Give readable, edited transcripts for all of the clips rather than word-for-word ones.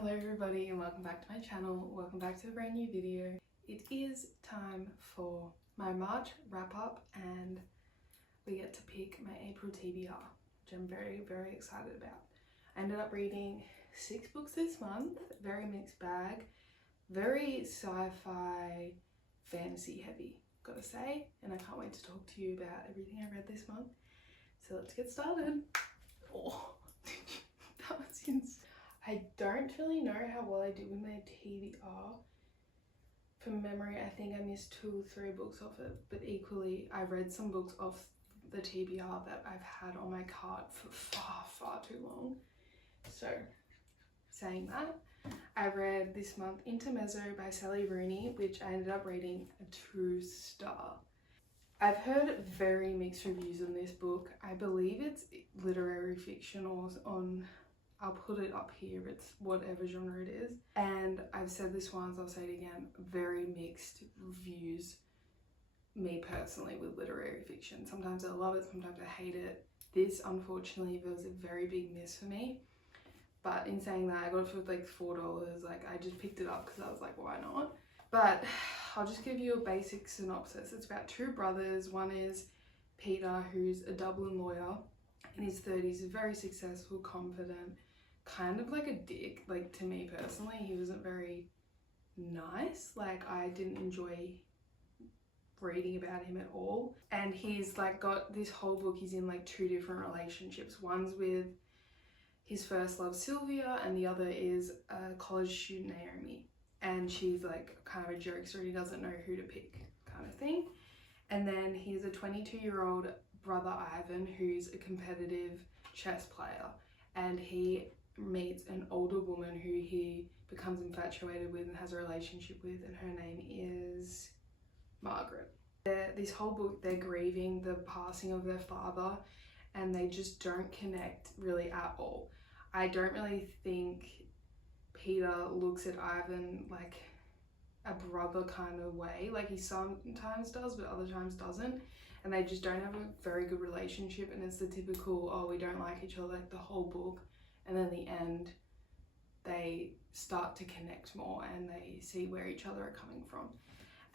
Hello everybody and welcome back to my channel. Welcome back to a brand new video. It is time for my March wrap up and we get to pick my April TBR, which I'm very excited about. I ended up reading 6 books this month, very mixed bag, very sci-fi fantasy heavy, gotta say, and I can't wait to talk to you about everything I read this month. So let's get started. Oh, that was insane. I don't really know how well I did with my TBR. From memory, I think I missed 2 or 3 books off it, but equally, I read some books off the TBR that I've had on my cart for far too long. So, saying that, I read this month Intermezzo by Sally Rooney, which I ended up rating a 2-star. I've heard very mixed reviews on this book. I believe it's literary fiction or on... I'll put it up here, it's whatever genre it is. And I've said this once, I'll say it again, very mixed reviews, me personally, with literary fiction. Sometimes I love it, sometimes I hate it. This, unfortunately, was a very big miss for me. But in saying that, I got it for like $4. Like, I just picked it up because I was like, why not? But I'll just give you a basic synopsis. It's about 2 brothers. One is Peter, who's a Dublin lawyer in his 30s, very successful, confident, kind of like a dick. Like, to me personally, he wasn't very nice. Like, I didn't enjoy reading about him at all. And he's like got this whole book, he's in like 2 different relationships. One's with his first love, Sylvia, and the other is a college student, Naomi. And she's like kind of a joke, so he doesn't know who to pick, kind of thing. And then he's a 22-year-old brother, Ivan, who's a competitive chess player, and he meets an older woman who he becomes infatuated with and has a relationship with, and her name is Margaret. This whole book, they're grieving the passing of their father, and they just don't connect really at all. I don't really think Peter looks at Ivan like a brother kind of way. Like, he sometimes does, but other times doesn't. And they just don't have a very good relationship, and it's the typical, oh, we don't like each other, like the whole book. And then the end, they start to connect more and they see where each other are coming from.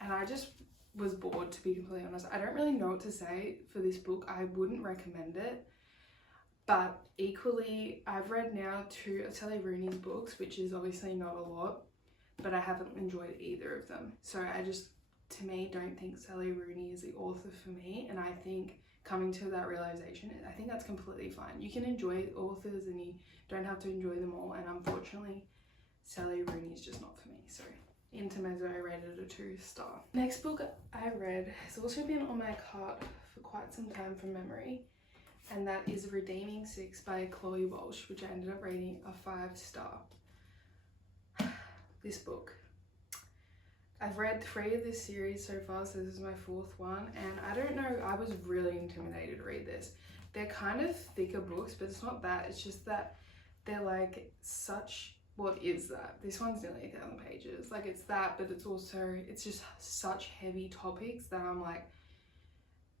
And I just was bored, to be completely honest. I don't really know what to say for this book. I wouldn't recommend it. But equally, I've read now 2 of Sally Rooney's books, which is obviously not a lot, but I haven't enjoyed either of them. So I just, to me, don't think Sally Rooney is the author for me. And I think coming to that realization, I think that's completely fine. You can enjoy authors and you don't have to enjoy them all. And unfortunately, Sally Rooney is just not for me. So Intermezzo, I rated a 2-star. Next book I read has also been on my cart for quite some time from memory, and that is Redeeming 6 by Chloe Walsh, which I ended up rating a 5-star. This book, I've read 3 of this series so far, so this is my 4th one, and I don't know, I was really intimidated to read this. They're kind of thicker books, but it's not that, it's just that they're like such, what is that? This one's nearly 1,000 pages. Like, it's that, but it's also, it's just such heavy topics that I'm like,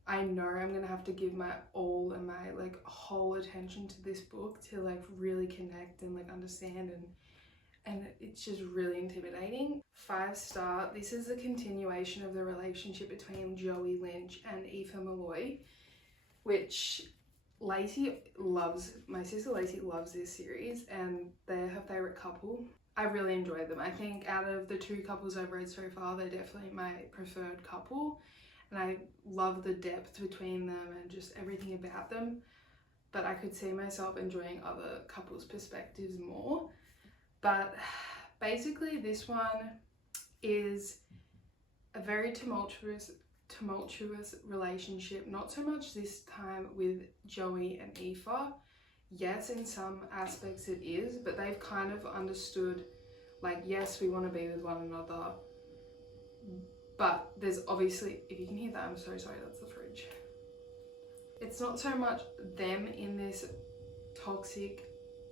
I know I'm gonna have to give my all and my like whole attention to this book to like really connect and like understand, and it's just really intimidating. 5-star. This is a continuation of the relationship between Joey Lynch and Aoife Malloy, which Lacey loves. My sister Lacey loves this series, and they're her favourite couple. I really enjoyed them. I think out of the 2 couples I've read so far, they're definitely my preferred couple, and I love the depth between them and just everything about them. But I could see myself enjoying other couples' perspectives more. But basically, this one is a very tumultuous relationship. Not so much this time with Joey and Aoife. Yes, in some aspects it is, but they've kind of understood, like, yes, we want to be with one another. But there's obviously, if you can hear that, I'm so sorry, that's the fridge. It's not so much them in this toxic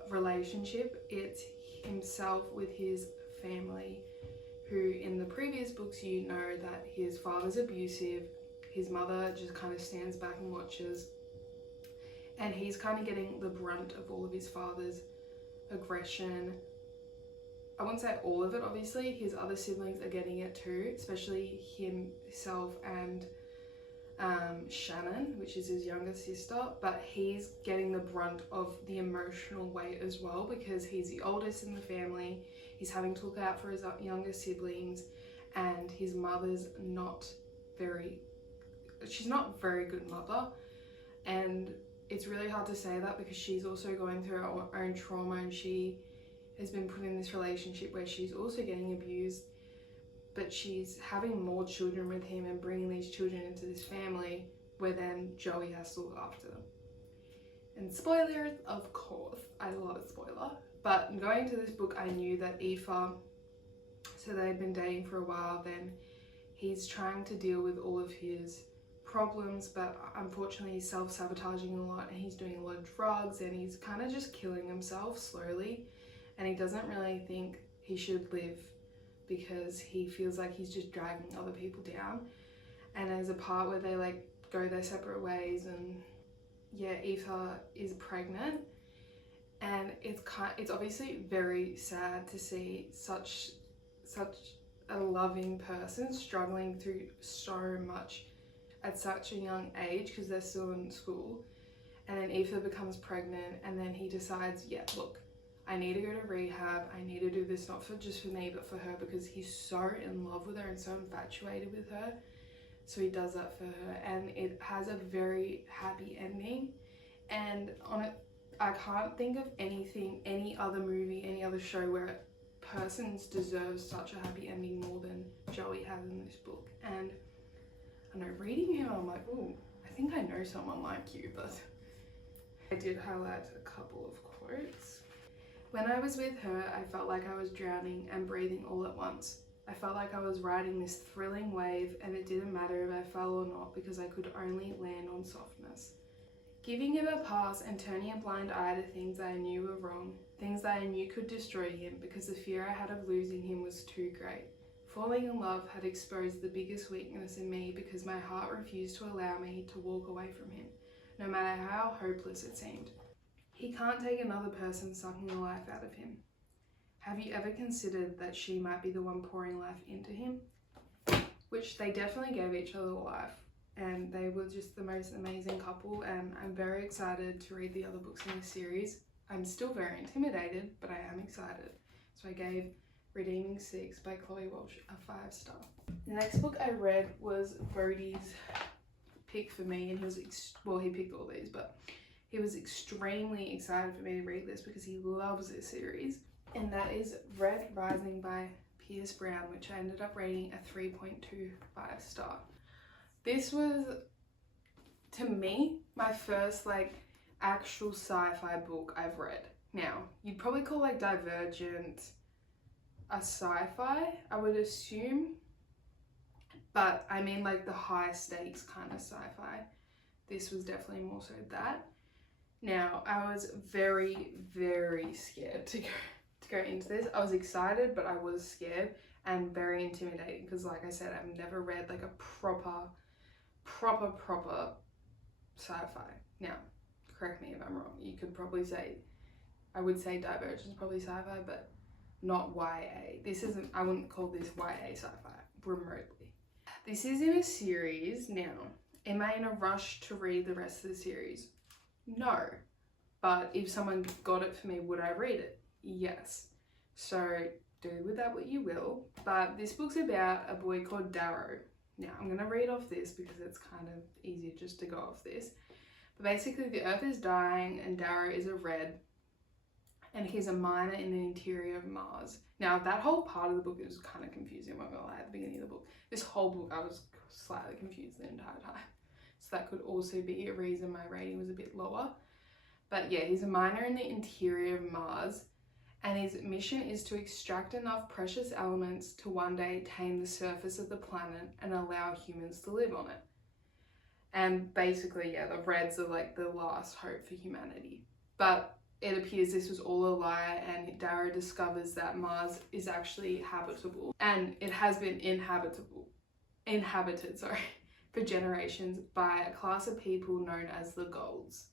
relationship, it's himself with his family, who in the previous books you know that his father's abusive, his mother just kind of stands back and watches, and he's kind of getting the brunt of all of his father's aggression I wouldn't say all of it, obviously. His other siblings are getting it too, especially himself and Shannon, which is his younger sister, but he's getting the brunt of the emotional weight as well because he's the oldest in the family. He's having to look out for his younger siblings, and his mother's she's not a very good mother, and it's really hard to say that because she's also going through her own trauma, and she has been put in this relationship where she's also getting abused, but she's having more children with him and bringing these children into this family where then Joey has to look after them. And spoilers, of course, I love a spoiler, but going into this book, I knew that Aoife, so they'd been dating for a while, then he's trying to deal with all of his problems, but unfortunately he's self-sabotaging a lot, and he's doing a lot of drugs, and he's kind of just killing himself slowly, and he doesn't really think he should live because he feels like he's just dragging other people down. And there's a part where they like go their separate ways, and yeah, Aoife is pregnant, and it's obviously very sad to see such a loving person struggling through so much at such a young age because they're still in school. And then Aoife becomes pregnant, and then he decides, yeah, look, I need to go to rehab. I need to do this not just for me, but for her, because he's so in love with her and so infatuated with her. So he does that for her, and it has a very happy ending. And on it, I can't think of any other movie, any other show where persons deserve such a happy ending more than Joey has in this book. And I know, reading him, I'm like, oh, I think I know someone like you, but I did highlight a couple of quotes. When I was with her, I felt like I was drowning and breathing all at once. I felt like I was riding this thrilling wave, and it didn't matter if I fell or not because I could only land on softness. Giving him a pass and turning a blind eye to things that I knew were wrong, things that I knew could destroy him because the fear I had of losing him was too great. Falling in love had exposed the biggest weakness in me because my heart refused to allow me to walk away from him, no matter how hopeless it seemed. He can't take another person sucking the life out of him. Have you ever considered that she might be the one pouring life into him? Which they definitely gave each other life, and they were just the most amazing couple, and I'm very excited to read the other books in this series. I'm still very intimidated, but I am excited. So I gave Redeeming Six by Chloe Walsh a 5-star. The next book I read was Bodhi's pick for me, and he picked all these, but he was extremely excited for me to read this because he loves this series, and that is Red Rising by Pierce Brown, which I ended up rating a 3.25 star. This was, to me, my first actual sci-fi book I've read. Now, you'd probably call Divergent a sci-fi, I would assume, but I mean the high stakes kind of sci-fi. This was definitely more so that. Now, I was very, very scared to go into this. I was excited, but I was scared and very intimidating because, like I said, I've never read a proper sci-fi. Now, correct me if I'm wrong. You could probably say, I would say Divergent is probably sci-fi, but not YA. This isn't, I wouldn't call this YA sci-fi remotely. This is in a series. Now, am I in a rush to read the rest of the series? No, but if someone got it for me, would I read it? Yes. So do with that what you will. But this book's about a boy called Darrow. Now I'm going to read off this because it's kind of easier just to go off this. But basically the earth is dying and Darrow is a red, and he's a miner in the interior of Mars. Now that whole part of the book is kind of confusing, I'm not going to lie, at the beginning of the book. This whole book I was slightly confused the entire time. So that could also be a reason my rating was a bit lower. But yeah, he's a miner in the interior of Mars, and his mission is to extract enough precious elements to one day tame the surface of the planet and allow humans to live on it. And basically, yeah, the Reds are the last hope for humanity. But it appears this was all a lie, and Darrow discovers that Mars is actually habitable, and it has been inhabited for generations by a class of people known as the Golds.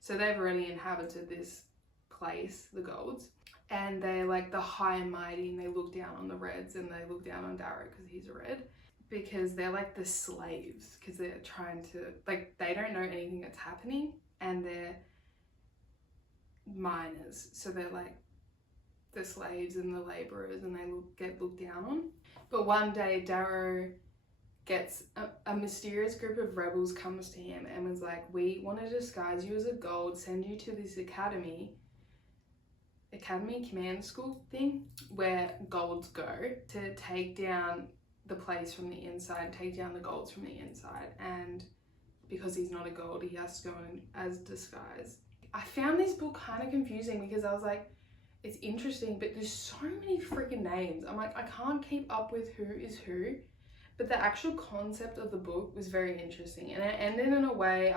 So they've already inhabited this place, the Golds, and they're like the high and mighty, and they look down on the Reds and they look down on Darrow because he's a Red, because they're like the slaves, because they're trying to, like, they don't know anything that's happening, and they're minors, so they're like the slaves and the laborers, and they get looked down on. But one day Darrow gets a mysterious group of rebels comes to him and was like, we want to disguise you as a gold, send you to this academy command school thing where golds go, to take down the place from the inside, take down the golds from the inside. And because he's not a gold, he has to go in as disguise. I found this book kind of confusing because I was like, it's interesting, but there's so many freaking names. I'm like, I can't keep up with who is who. But the actual concept of the book was very interesting, and it ended in a way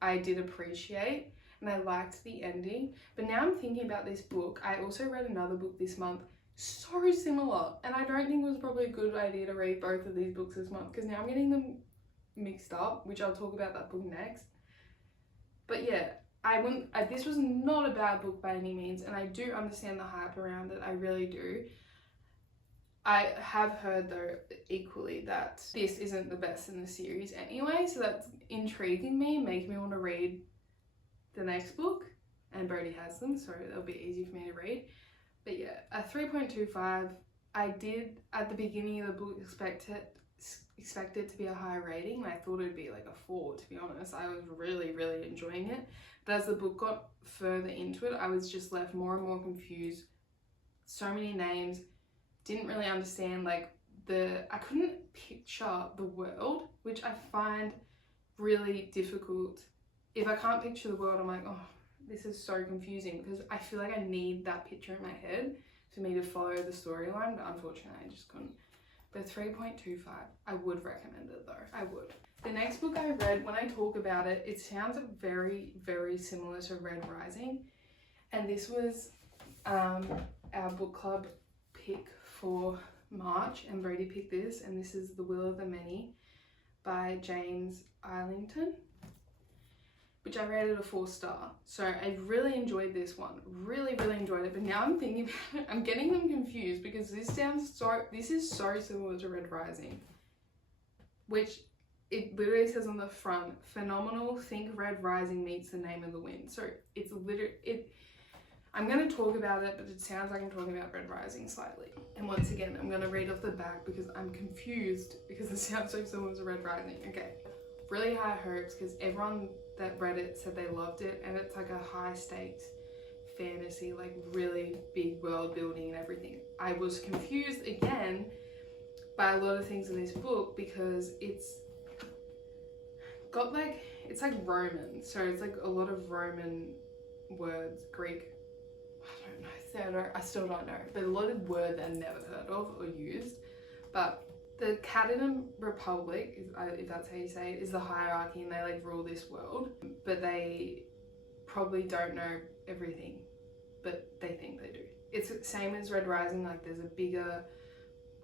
I did appreciate, and I liked the ending. But now I'm thinking about this book. I also read another book this month, so similar, and I don't think it was probably a good idea to read both of these books this month, because now I'm getting them mixed up, which I'll talk about that book next. But yeah, this was not a bad book by any means, and I do understand the hype around it, I really do. I have heard though equally that this isn't the best in the series anyway, so that's intriguing me, making me want to read the next book, and Brody has them, so it'll be easy for me to read. But yeah, a 3.25. I did at the beginning of the book expect it to be a higher rating. I thought it would be like a 4, to be honest. I was really enjoying it, but as the book got further into it, I was just left more and more confused. So many names, didn't really understand, like, I couldn't picture the world, which I find really difficult. If I can't picture the world, I'm like, oh, this is so confusing, because I feel like I need that picture in my head for me to follow the storyline, but unfortunately I just couldn't. But 3.25, I would recommend it though, I would. The next book I read, when I talk about it, it sounds very similar to Red Rising, and this was our book club pick for March, and Brody picked this, and this is The Will of the Many by James Islington, which I rated a 4-star. So I really enjoyed this one, really enjoyed it. But now I'm thinking about it, I'm getting them confused, because this is so similar to Red Rising, which it literally says on the front, phenomenal, think Red Rising meets The Name of the Wind. So it's literally, I'm going to talk about it, but it sounds like I'm talking about Red Rising slightly. And once again, I'm going to read off the back because I'm confused, because it sounds so similar to Red Rising. Okay, really high hopes, because everyone that read it said they loved it, and it's like a high stakes fantasy, like really big world building and everything. I was confused again by a lot of things in this book, because it's got like, it's like Roman, so it's like a lot of Roman words, Greek, I still don't know, but a lot of words I've never heard of or used. But the Catalan Republic, if that's how you say it, is the hierarchy, and they like rule this world, but they probably don't know everything, but they think they do. It's the same as Red Rising, like there's a bigger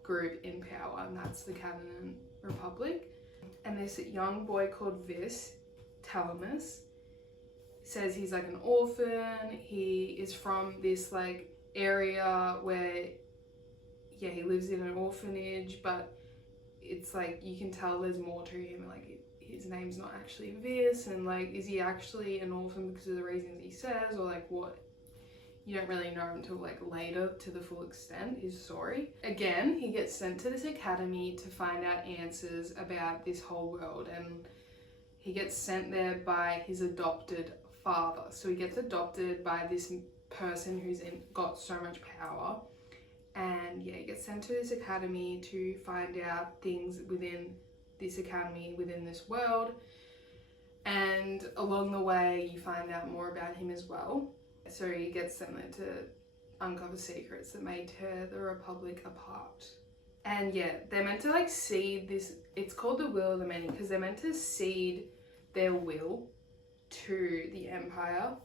group in power, and that's the Catalan Republic. And this young boy called Telemus, says he's like an orphan. He is from this like area where, yeah, he lives in an orphanage, but it's like you can tell there's more to him, like his name's not actually Vis, and like, is he actually an orphan because of the reasons he says, or like what? You don't really know until like later to the full extent, his story. Again, he gets sent to this academy to find out answers about this whole world, and he gets sent there by his adopted father. So he gets adopted by this person who's got so much power, and yeah, he gets sent to this academy to find out things within this academy, within this world, and along the way you find out more about him as well. So he gets sent there to uncover secrets that may tear the Republic apart. And yeah, they're meant to like seed this, it's called the Will of the Many, because they're meant to seed their will to the Empire,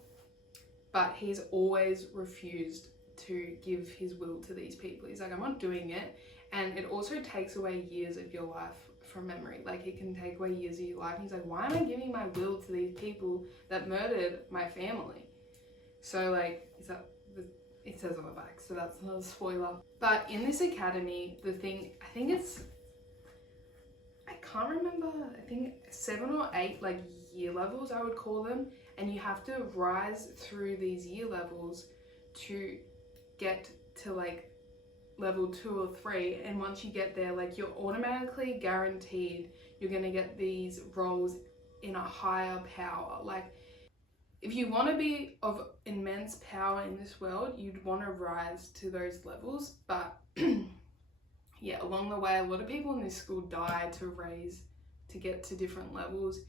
but he's always refused to give his will to these people. He's like, I'm not doing it. And it also takes away years of your life from memory. Like, it can take away years of your life. And he's like, why am I giving my will to these people that murdered my family? So like, is that it says on the back, so that's another spoiler. But in this academy, the thing, I can't remember, I think 7 or 8 like year levels I would call them, and you have to rise through these year levels to get to like level 2 or 3, and once you get there, like you're automatically guaranteed you're gonna get these roles in a higher power. Like if you want to be of immense power in this world, you'd want to rise to those levels. But yeah, along the way, a lot of people in this school die to get to different levels.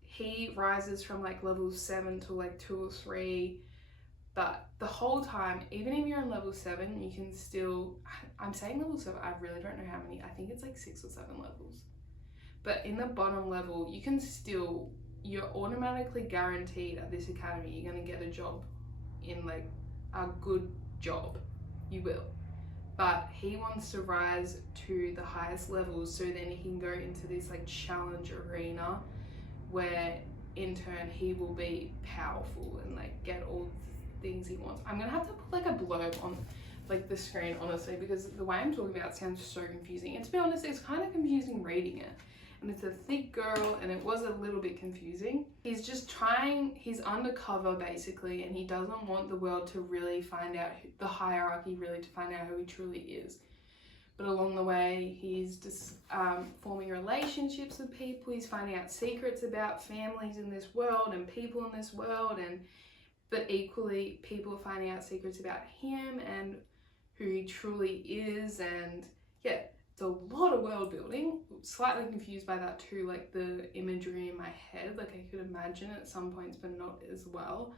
He rises from like level 7 to like 2 or 3. But the whole time, even if you're on level 7, you can still, I'm saying level 7, I really don't know how many, I think it's like 6 or 7 levels. But in the bottom level, you can still, you're automatically guaranteed at this academy, you're going to get a job in like a good job. You will. But he wants to rise to the highest levels so then he can go into this like challenge arena where in turn he will be powerful and like get all the things he wants. I'm gonna have to put like a blurb on like the screen, honestly, because the way I'm talking about it sounds so confusing. And to be honest, it's kind of confusing reading it. And it's a thick girl and it was a little bit confusing. He's just trying, he's undercover basically, and he doesn't want the world to really find out, the hierarchy really to find out who he truly is. But along the way, he's just forming relationships with people. He's finding out secrets about families in this world and people in this world. But equally, people are finding out secrets about him and who he truly is. And yeah, it's a lot of world building. Slightly confused by that too, like the imagery in my head. Like I could imagine at some points, but not as well.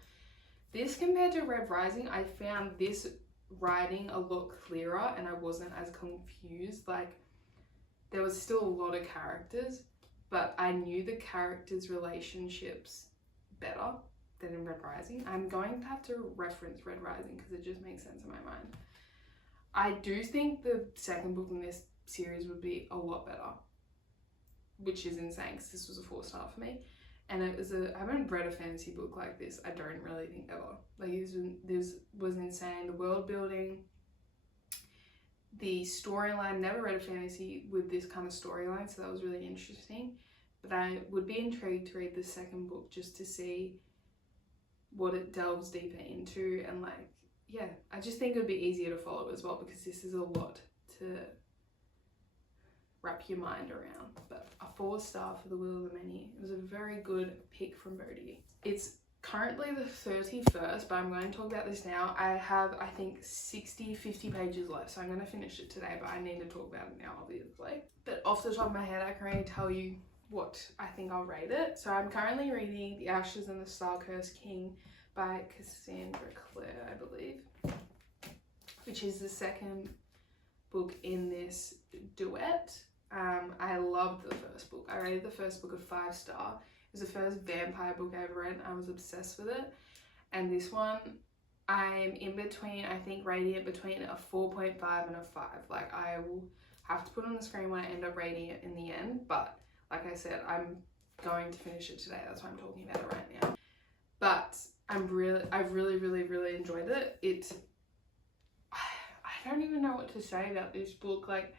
This compared to Red Rising, I found this writing a lot clearer and I wasn't as confused. Like there was still a lot of characters, but I knew the characters' relationships better than in Red Rising. I'm going to have to reference Red Rising because it just makes sense in my mind. I do think the second book in this series would be a lot better, which is insane because this was a 4-star for me. And it was I haven't read a fantasy book like this, I don't really think ever. Like this was insane. The world building, the storyline, never read a fantasy with this kind of storyline, so that was really interesting. But I would be intrigued to read the second book just to see what it delves deeper into. And like, yeah, I just think it would be easier to follow as well because this is a lot to wrap your mind around. But a 4-star for The Will of the Many. It was a very good pick from Bodhi. It's currently the 31st, but I'm going to talk about this now. I have, I think, 50 pages left, so I'm going to finish it today, but I need to talk about it now, obviously. But off the top of my head, I can only tell you what I think I'll rate it. So I'm currently reading The Ashes and the Star-Cursed King by Cassandra Clare, I believe, which is the second book in this duet. I loved the first book. I rated the first book a 5-star. It was the first vampire book I ever read and I was obsessed with it. And this one, I'm in between, I think rating it between a 4.5 and a 5. Like I will have to put on the screen when I end up rating it in the end. But like I said, I'm going to finish it today. That's why I'm talking about it right now. But I've really enjoyed it. I don't even know what to say about this book. Like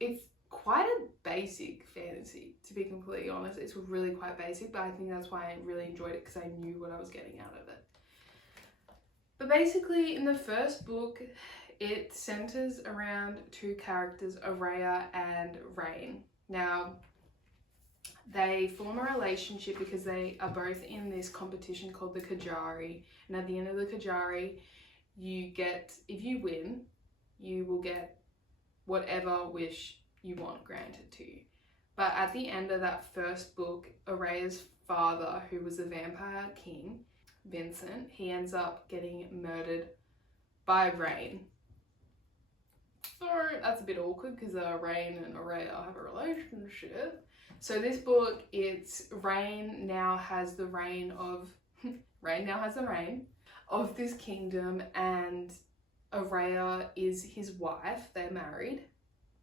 it's quite a basic fantasy, to be completely honest. It's really quite basic, but I think that's why I really enjoyed it because I knew what I was getting out of it. But basically in the first book, it centers around 2 characters, Araya and Rain. Now, they form a relationship because they are both in this competition called the Kajari. And at the end of the Kajari, if you win, you will get whatever wish you want granted to you. But at the end of that first book, Araya's father, who was the vampire king, Vincent, he ends up getting murdered by Rain. So that's a bit awkward because Rain and Araya have a relationship. So this book, it's Rain now has the reign of of this kingdom, and Araya is his wife. They're married,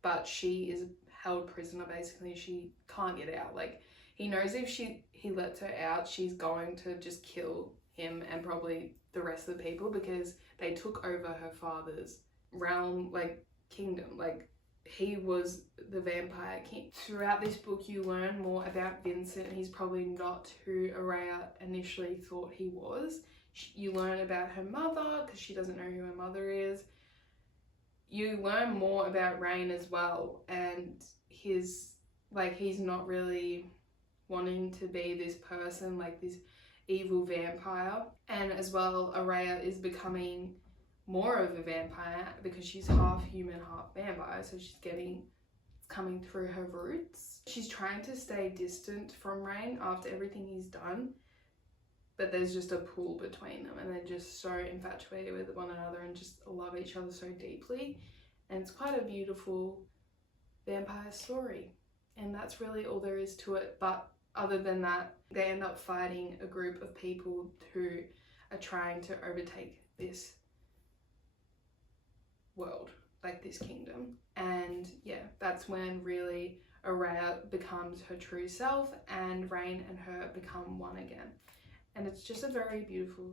but she is held prisoner basically. She can't get out. Like he knows if he lets her out, she's going to just kill him and probably the rest of the people because they took over her father's realm, like kingdom, like he was the vampire king. Throughout this book you learn more about Vincent. He's probably not who Araya initially thought he was. You learn about her mother because she doesn't know who her mother is. You learn more about Rain as well, and he's not really wanting to be this person, like this evil vampire. And as well, Araya is becoming more of a vampire because she's half human, half vampire, so she's coming through her roots. She's trying to stay distant from Rain after everything he's done, but there's just a pull between them, and they're just so infatuated with one another and just love each other so deeply. And it's quite a beautiful vampire story, and that's really all there is to it. But other than that, they end up fighting a group of people who are trying to overtake this world, like this kingdom. And yeah, that's when really Araya becomes her true self, and Rain and her become one again. And it's just a very beautiful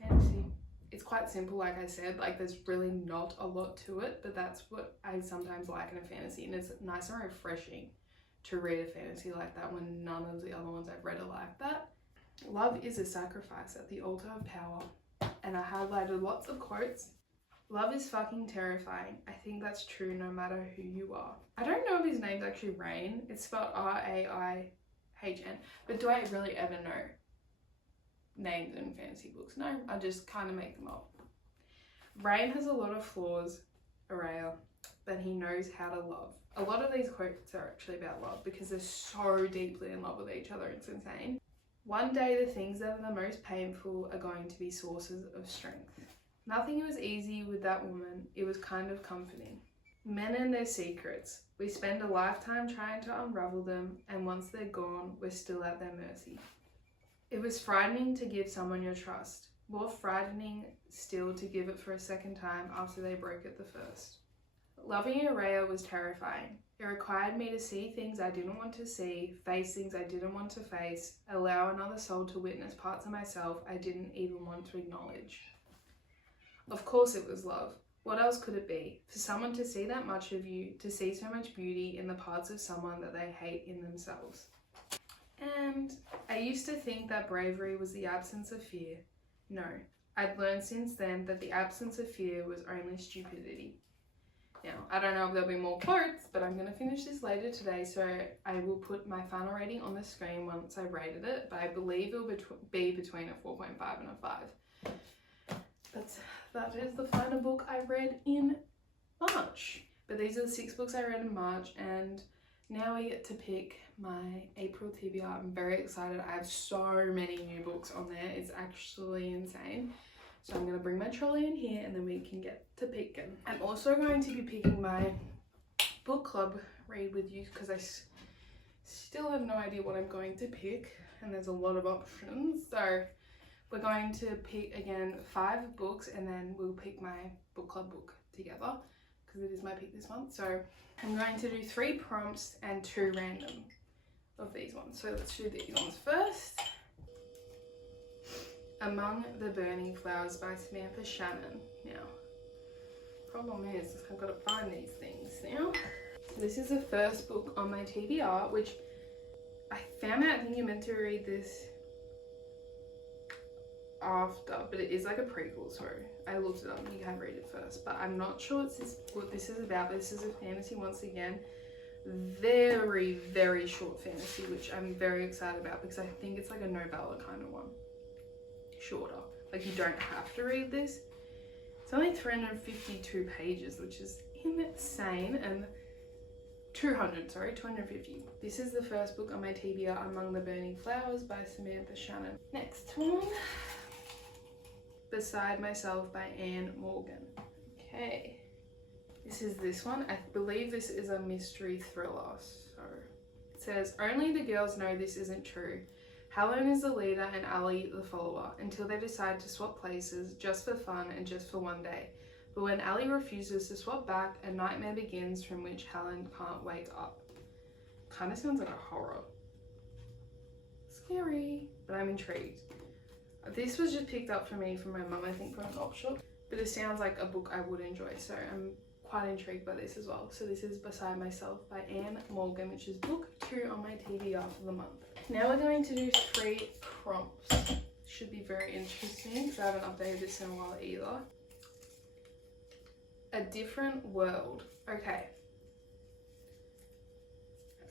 fantasy. It's quite simple, like I said, like there's really not a lot to it, but that's what I sometimes like in a fantasy, and it's nice and refreshing to read a fantasy like that when none of the other ones I've read are like that. Love is a sacrifice at the altar of power, and I highlighted lots of quotes. Love is fucking terrifying. I think that's true no matter who you are. I don't know if his name's actually Rain. It's spelled R-A-I-H-N, but do I really ever know names in fantasy books? No, I just kind of make them up. Rain has a lot of flaws, Araya, but he knows how to love. A lot of these quotes are actually about love because they're so deeply in love with each other. It's insane. One day the things that are the most painful are going to be sources of strength. Nothing was easy with that woman. It was kind of comforting. Men and their secrets. We spend a lifetime trying to unravel them, and once they're gone, we're still at their mercy. It was frightening to give someone your trust. More frightening still to give it for a second time after they broke it the first. Loving Araya was terrifying. It required me to see things I didn't want to see, face things I didn't want to face, allow another soul to witness parts of myself I didn't even want to acknowledge. Of course it was love. What else could it be? For someone to see that much of you, to see so much beauty in the parts of someone that they hate in themselves. And I used to think that bravery was the absence of fear. No, I'd learned since then that the absence of fear was only stupidity. Now, I don't know if there'll be more quotes, but I'm going to finish this later today, so I will put my final rating on the screen once I've rated it, but I believe it will be between a 4.5 and a 5. That is the final book I read in March. But these are the 6 books I read in March, and now we get to pick my April TBR. I'm very excited. I have so many new books on there. It's actually insane. So I'm going to bring my trolley in here and then we can get to picking. I'm also going to be picking my book club read with you because I still have no idea what I'm going to pick, and there's a lot of options. So we're going to pick again 5 books, and then we'll pick my book club book together because it is my pick this month. So I'm going to do 3 prompts and 2 random of these ones. So let's do these ones first. Among the Burning Flowers by Samantha Shannon. Now, problem is I've got to find these things now. So this is the first book on my TBR, which I found out I think you're meant to read this after, but it is like a prequel, so I looked it up and you can read it first, but I'm not sure what this is about. This is a fantasy once again. Very, very short fantasy, which I'm very excited about because I think it's like a novella kind of one. Shorter. Like you don't have to read this. It's only 352 pages, which is insane, and 250. This is the first book on my TBR, Among the Burning Flowers by Samantha Shannon. Next one, Beside Myself by Anne Morgan. Okay. This is this one. I believe this is a mystery thriller. So it says, only the girls know this isn't true. Helen is the leader and Ali the follower until they decide to swap places just for fun and just for one day. But when Ali refuses to swap back, a nightmare begins from which Helen can't wake up. Kind of sounds like a horror. Scary, but I'm intrigued. This was just picked up for me from my mum, I think, from an op shop. but it sounds like a book I would enjoy, so I'm quite intrigued by this as well. So this is Beside Myself by Anne Morgan, which is book 2 on my TBR for the month. Now we're going to do 3 prompts. Should be very interesting because I haven't updated this in a while either. A different world. Okay.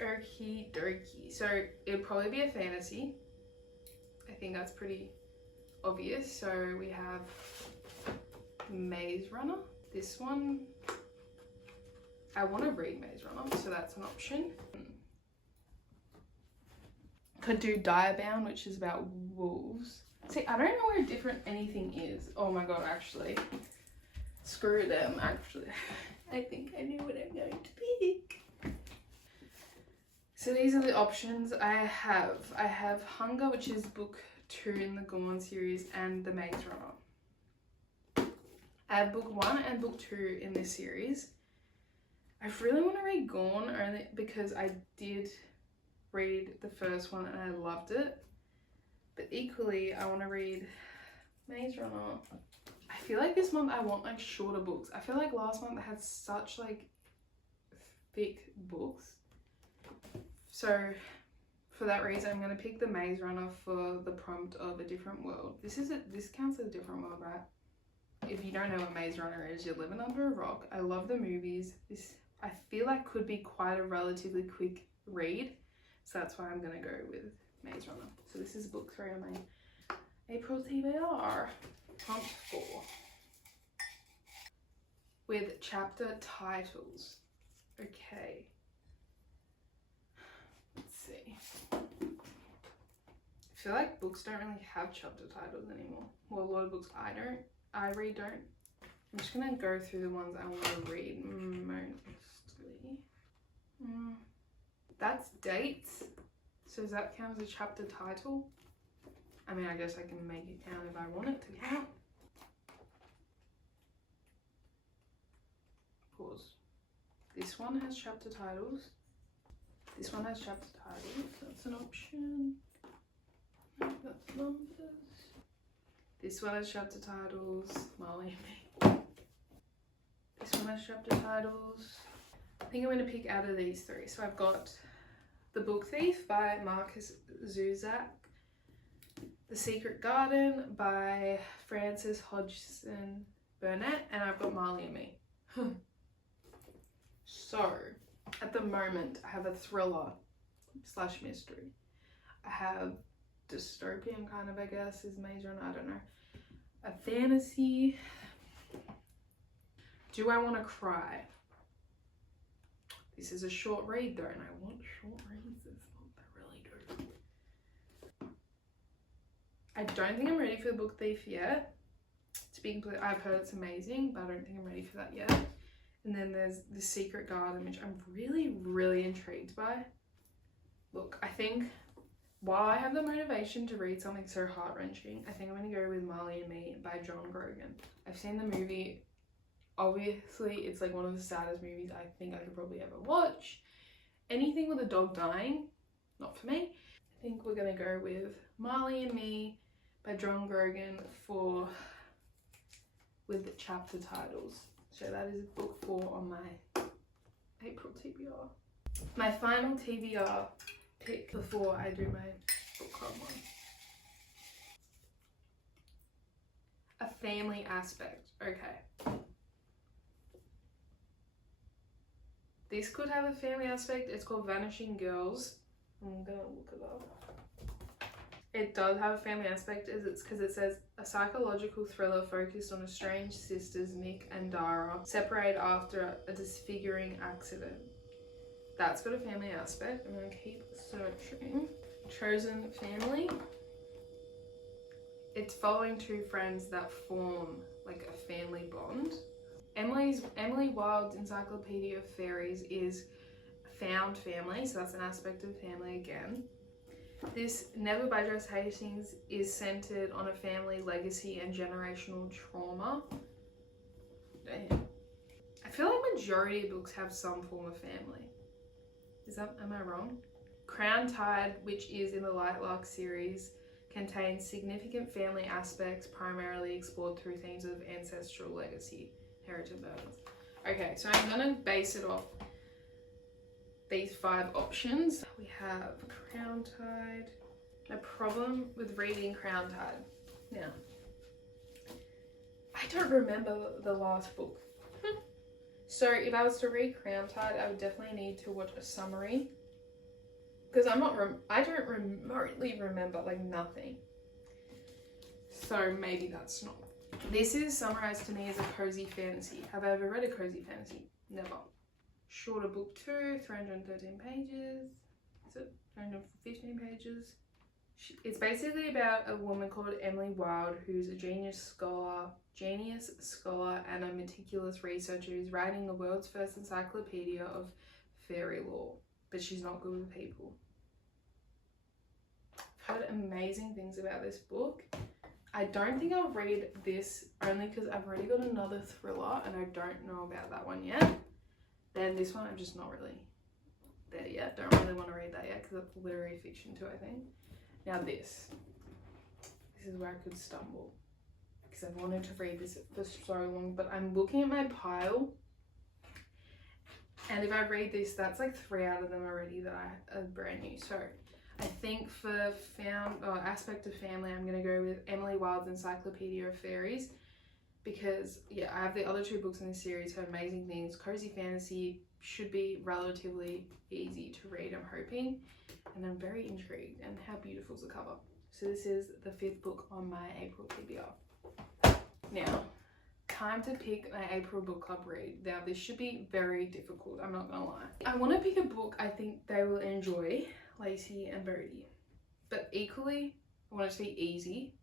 Okie dokie. So it'd probably be a fantasy. I think that's pretty obvious. So we have Maze Runner. This one, I want to read Maze Runner, so that's an option. Could do Direbound, which is about wolves. See, I don't know where different anything is. Oh my god, actually. Screw them, actually. I think I know what I'm going to pick. So these are the options I have. I have Hunger, which is book 2 in the Gone series, and The Maze Runner. I have book 1 and book 2 in this series. I really want to read Gone only because I did read the first one and I loved it. But equally, I want to read Maze Runner. I feel like this month I want like shorter books. I feel like last month I had such like thick books. So for that reason, I'm going to pick the Maze Runner for the prompt of A Different World. This counts as a different world, right? If you don't know what Maze Runner is, you're living under a rock. I love the movies. This, I feel like, could be quite a relatively quick read. So that's why I'm going to go with Maze Runner. So this is book 3 on my April TBR. Prompt 4. With chapter titles. Okay. Let's see. I feel like books don't really have chapter titles anymore. Well, a lot of books I read don't. I'm just gonna go through the ones I want to read mostly. That's dates. So does that count as a chapter title? I mean, I guess I can make it count if I want it to count. Pause. This one has chapter titles. This one has chapter titles. That's an option. That's numbers. This one has chapter titles. Molly and me. This one has chapter titles. I think I'm going to pick out of these 3. So I've got The Book Thief by Marcus Zuzak. The Secret Garden by Frances Hodgson Burnett. And I've got Marley and Me. So, at the moment, I have a thriller / mystery. I have dystopian kind of, I guess, is Maze Runner, I don't know. A fantasy. Do I want to cry? This is a short read though, and I want short reads this month, I really do. I don't think I'm ready for The Book Thief yet. To be completely, I've heard it's amazing, but I don't think I'm ready for that yet. And then there's The Secret Garden, which I'm really, really intrigued by. Look, I think while I have the motivation to read something so heart-wrenching, I think I'm going to go with Marley and Me by John Grogan. I've seen the movie. Obviously, it's like one of the saddest movies I think I could probably ever watch. Anything with a dog dying, not for me. I think we're going to go with Marley and Me by John Grogan with the chapter titles. So that is book 4 on my April TBR. My final TBR pick before I do my book club one. A family aspect. Okay. This could have a family aspect. It's called Vanishing Girls. I'm gonna look it up. It does have a family aspect because it says a psychological thriller focused on estranged sisters Nick and Dara separated after a disfiguring accident. That's got a family aspect. I'm gonna keep searching. Chosen family. It's following 2 friends that form like a family bond. Emily Wilde's Encyclopedia of Fairies is found family, so that's an aspect of family again. This Never by Jess Hastings is centered on a family legacy and generational trauma. Damn. I feel like majority of books have some form of family. Am I wrong? Crown Tide, which is in the Lightlark series, contains significant family aspects primarily explored through themes of ancestral legacy, heritage burdens. Okay, so I'm gonna base it off these 5 options. We have Crown Tide. My problem with reading Crown Tide. Now, I don't remember the last book. So if I was to read Crown Tide, I would definitely need to watch a summary. Because I don't remotely remember, like, nothing. So maybe that's not. This is summarized to me as a cozy fantasy. Have I ever read a cozy fantasy? Never. Shorter book 2, 313 pages. Is it 315 pages? It's basically about a woman called Emily Wilde, who's a genius scholar and a meticulous researcher who's writing the world's first encyclopedia of fairy lore. But she's not good with people. I've heard amazing things about this book. I don't think I'll read this only because I've already got another thriller and I don't know about that one yet. Then this one I'm just not really there yet. Don't really want to read that yet because it's literary fiction too, I think. Now this is where I could stumble because I've wanted to read this for so long, but I'm looking at my pile and if I read this, that's like 3 out of them already that are brand new. So I think for aspect of family, I'm going to go with Emily Wilde's Encyclopedia of Fairies because, yeah, I have the other 2 books in this series, her Amazing Things. Cozy fantasy should be relatively easy to read, I'm hoping, and I'm very intrigued. And how beautiful is the cover? So this is the 5th book on my April TBR. Now, time to pick my April book club read. Now, this should be very difficult, I'm not going to lie. I want to pick a book I think they will enjoy, Lacey and Bodhi, but equally I want it to be easy,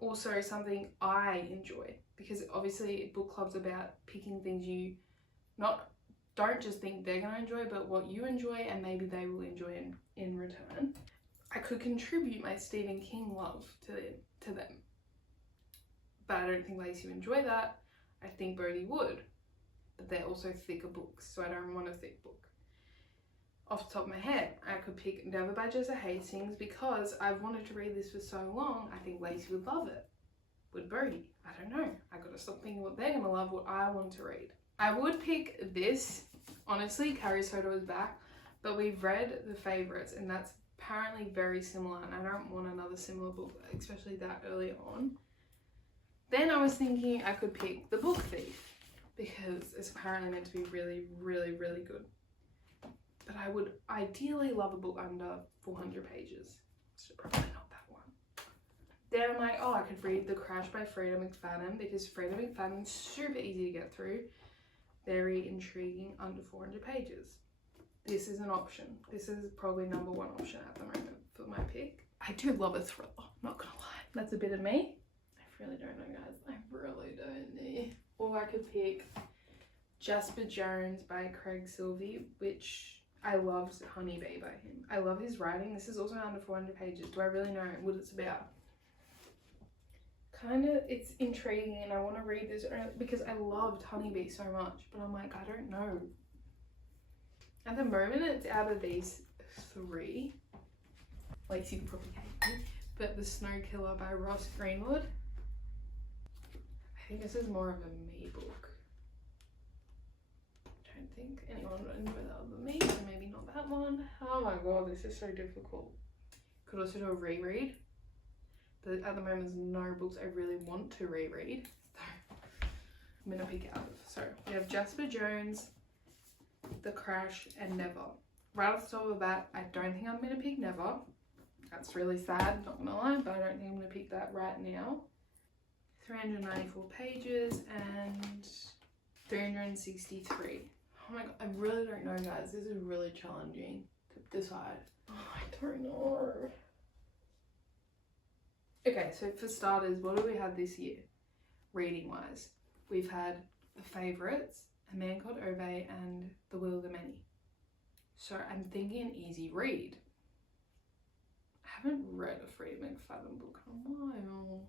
also something I enjoy, because obviously book club's about picking things you don't just think they're going to enjoy, but what you enjoy and maybe they will enjoy in return. I could contribute my Stephen King love to them, but I don't think Lacey would enjoy that. I think Bodhi would, but they're also thicker books, so I don't want a thick book. Off the top of my head, I could pick Never by Jessa Hastings because I've wanted to read this for so long. I think Lacey would love it. Would Bodhi? I don't know. I gotta stop thinking what they're gonna love, what I want to read. I would pick this. Honestly, Carrie Soto is back, but we've read The Favourites and that's apparently very similar and I don't want another similar book, especially that early on. Then I was thinking I could pick The Book Thief because it's apparently meant to be really, really, really good. But I would ideally love a book under 400 pages. So probably not that one. Then I'm like, oh, I could read The Crash by Freda McFadden because Freda McFadden's super easy to get through. Very intriguing, under 400 pages. This is an option. This is probably number 1 option at the moment for my pick. I do love a thriller, not gonna lie. That's a bit of me. I really don't know, guys. I really don't know. Or I could pick Jasper Jones by Craig Silvey, which I loved Honeybee by him. I love his writing. This is also under 400 pages. Do I really know what it's about? Kind of, it's intriguing and I want to read this because I loved Honeybee so much, but I'm like, I don't know. At the moment, it's out of these 3. Lacey probably hate me, but The Snow Killer by Ross Greenwood. I think this is more of a me book. I don't think anyone would enjoy that other than me, so maybe not that one. Oh my god, this is so difficult. Could also do a reread. But at the moment, there's no books I really want to reread. So I'm gonna pick out of. So we have Jasper Jones, The Crash, and Never. Right off the top of the bat, I don't think I'm gonna pick Never. That's really sad, not gonna lie, but I don't think I'm gonna pick that right now. 394 pages and 363. Oh my god, I really don't know, guys. This is really challenging to decide. Oh, I don't know. Okay, so for starters, what do we have this year, reading wise? We've had The Favourites, A Man Called Ove, and The Will of the Many. So I'm thinking an easy read. I haven't read a Freda McFadden book in a while.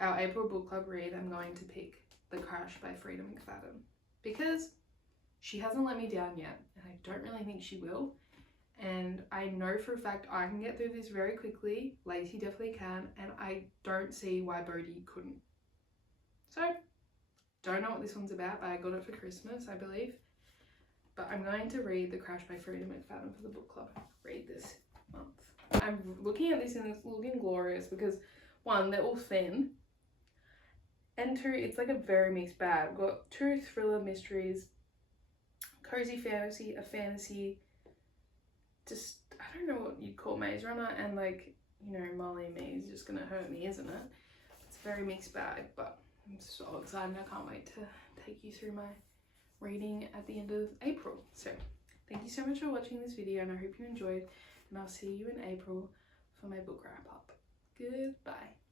Our April book club read, I'm going to pick The Crash by Freda McFadden because she hasn't let me down yet and I don't really think she will. and I know for a fact I can get through this very quickly. Lacey definitely can, and I don't see why Bodhi couldn't. So, don't know what this one's about, but I got it for Christmas, I believe. But I'm going to read The Crash by Frida McFadden for the book club. Read this month. I'm looking at this and it's looking glorious because, one, they're all thin, and two, it's like a very mixed bag. We've got two thriller mysteries, cozy fantasy, a fantasy, just, I don't know what you'd call Maze Runner, and like, you know, Molly and me is just gonna hurt me, isn't it? It's a very mixed bag, but I'm so excited. I can't wait to take you through my reading at the end of April. So thank you so much for watching this video, and I hope you enjoyed, and I'll see you in April for my book wrap up. Goodbye.